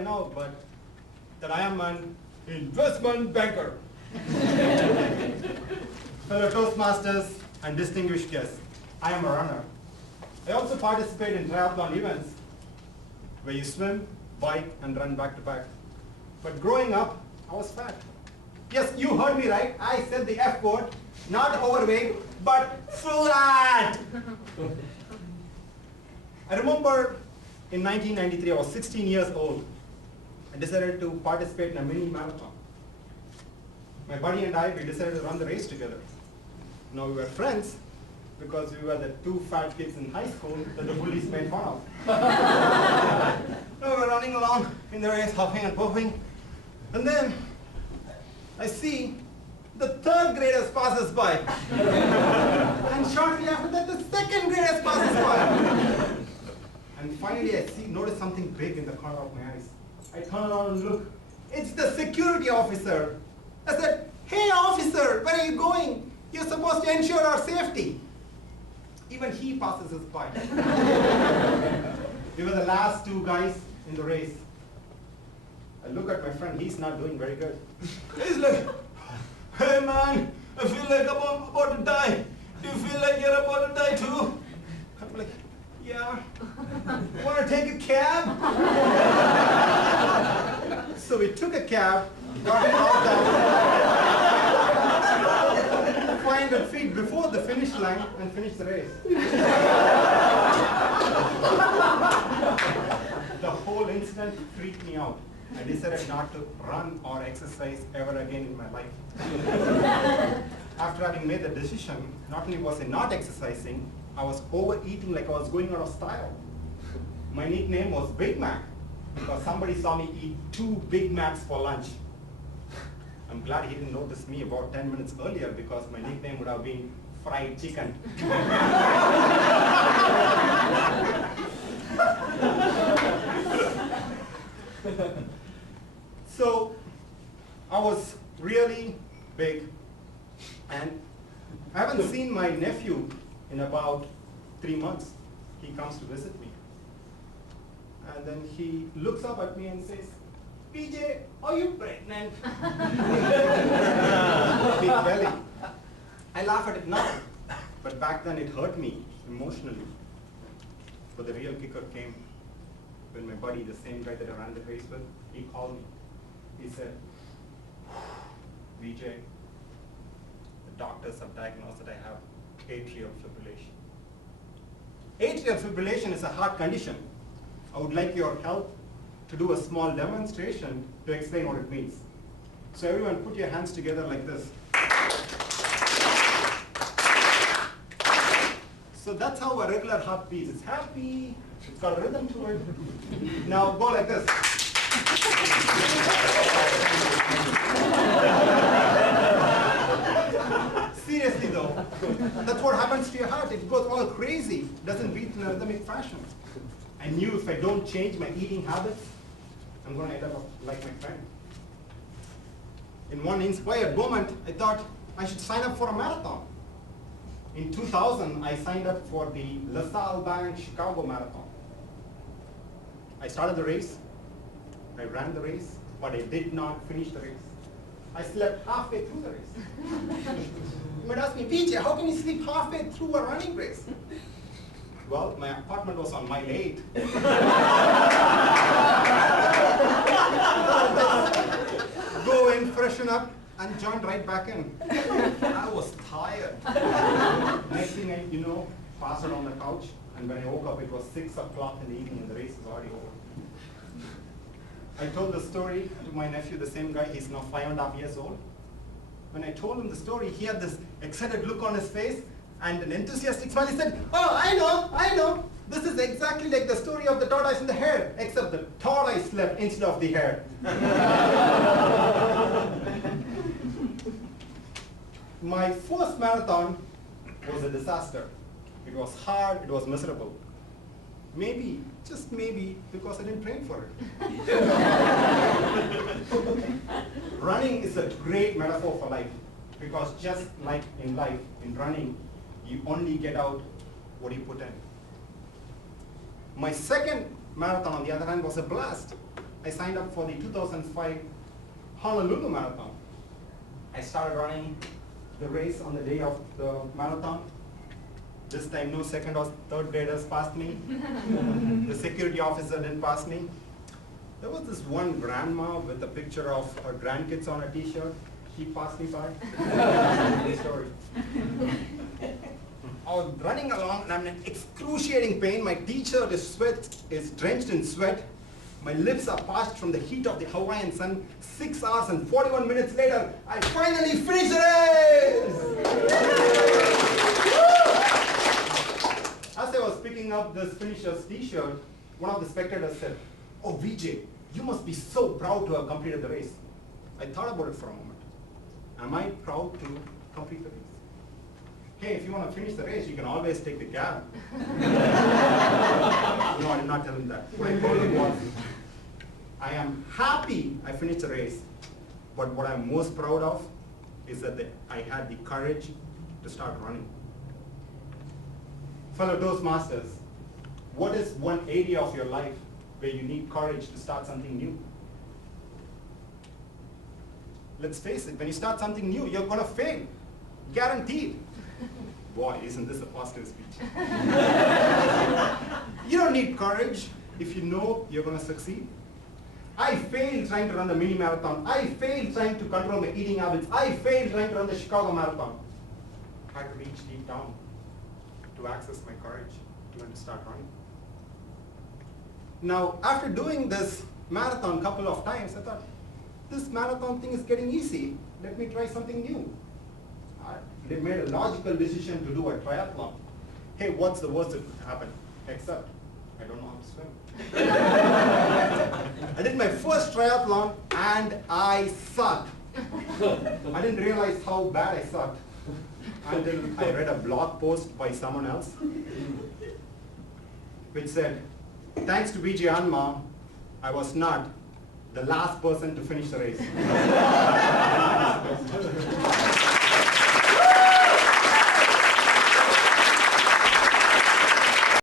by now, but that I am an investment banker. Fellow Toastmasters and distinguished guests, I am a runner. I also participate in triathlon events where you swim, bike, and run back to back. But growing up, I was fat. Yes, you heard me right. I said the F word, not overweight, but flat. I remember in 1993, I was 16 years old. I decided to participate in a mini marathon. My buddy and I, we decided to run the race together. Now we were friends because we were the two fat kids in high school that the bullies made fun of. Now we were running along in the race, huffing and puffing. And then I see the third graders passes by. And shortly after that, the second graders passes by. And finally, I notice something big in the corner of my eyes. I turn around and look. It's the security officer. I said, "Hey officer, where are you going? You're supposed to ensure our safety." Even he passes us by. We were the last two guys in the race. I look at my friend, he's not doing very good. He's like, "Hey man, I feel like I'm about to die. Do you feel like you're about to die too?" I'm like, "Yeah. Want to take a cab?" So we took a cab, got out there 500 feet before the finish line and finished the race. The whole incident freaked me out. I decided not to run or exercise ever again in my life. After having made the decision, not only was I not exercising, I was overeating like I was going out of style. My nickname was Big Mac because somebody saw me eat 2 Big Macs for lunch. I'm glad he didn't notice me about 10 minutes earlier because my nickname would have been Fried Chicken. So I was really big, and I haven't seen my nephew in about 3 months. He comes to visit me. And then he looks up at me and says, "PJ, are you pregnant?" Big belly. I laugh at it now, but back then it hurt me emotionally. But the real kicker came when my buddy, the same guy that I ran the race with, he called me. He said, "VJ, the doctors have diagnosed that I have atrial fibrillation." Atrial fibrillation is a heart condition. I would like your help to do a small demonstration to explain what it means. So everyone put your hands together like this. So that's how a regular heart beats. It's happy, it's got a rhythm to it. Now go like this. Seriously though, that's what happens to your heart. It goes all crazy, doesn't beat in a rhythmic fashion. I knew if I don't change my eating habits, I'm going to end up like my friend. In one inspired moment, I thought I should sign up for a marathon. In 2000, I signed up for the LaSalle Bank Chicago Marathon. I started the race, I ran the race, but I did not finish the race. I slept halfway through the race. You might ask me, "PJ, how can you sleep halfway through a running race?" Well, my apartment was on mile 8. Go in, freshen up, and join right back in. I was tired. Next thing you know, passed out on the couch, and when I woke up, it was 6 o'clock in the evening, and the race was already over. I told the story to my nephew, the same guy. He's now 5.5 years old. When I told him the story, he had this excited look on his face and an enthusiastic smile. He said, "Oh, I know. This is exactly like the story of the tortoise and the hare, except the tortoise slept instead of the hare." My first marathon was a disaster. It was hard, it was miserable. Maybe, just maybe, because I didn't train for it. Running is a great metaphor for life, because just like in life, in running, you only get out what you put in. My second marathon, on the other hand, was a blast. I signed up for the 2005 Honolulu Marathon. I started running the race on the day of the marathon. This time, no second or third graders passed me. The security officer didn't pass me. There was this one grandma with a picture of her grandkids on a t-shirt. She passed me by. Story. I was running along and I'm in excruciating pain. My t-shirt is drenched in sweat. My lips are parched from the heat of the Hawaiian sun. 6 hours and 41 minutes later, I finally finished the race! As I was picking up this finisher's t-shirt, one of the spectators said, "Oh, VJ, you must be so proud to have completed the race." I thought about it for a moment. Am I proud to complete the race? Hey, if you want to finish the race, you can always take the cab. No, I did not tell him that. What I told him was, I am happy I finished the race, but what I'm most proud of is that I had the courage to start running. Fellow Toastmasters, what is one area of your life where you need courage to start something new? Let's face it, when you start something new, you're going to fail. Guaranteed. Boy, isn't this a positive speech? You don't need courage if you know you're going to succeed. I failed trying to run the mini marathon. I failed trying to control my eating habits. I failed trying to run the Chicago marathon. I had to reach deep down to access my courage to start running. Now, after doing this marathon a couple of times, I thought, this marathon thing is getting easy. Let me try something new. I made a logical decision to do a triathlon. Hey, what's the worst that could happen? Except I don't know how to swim. I did my first triathlon and I sucked. I didn't realize how bad I sucked until I read a blog post by someone else which said, "Thanks to BJ Anma, I was not the last person to finish the race."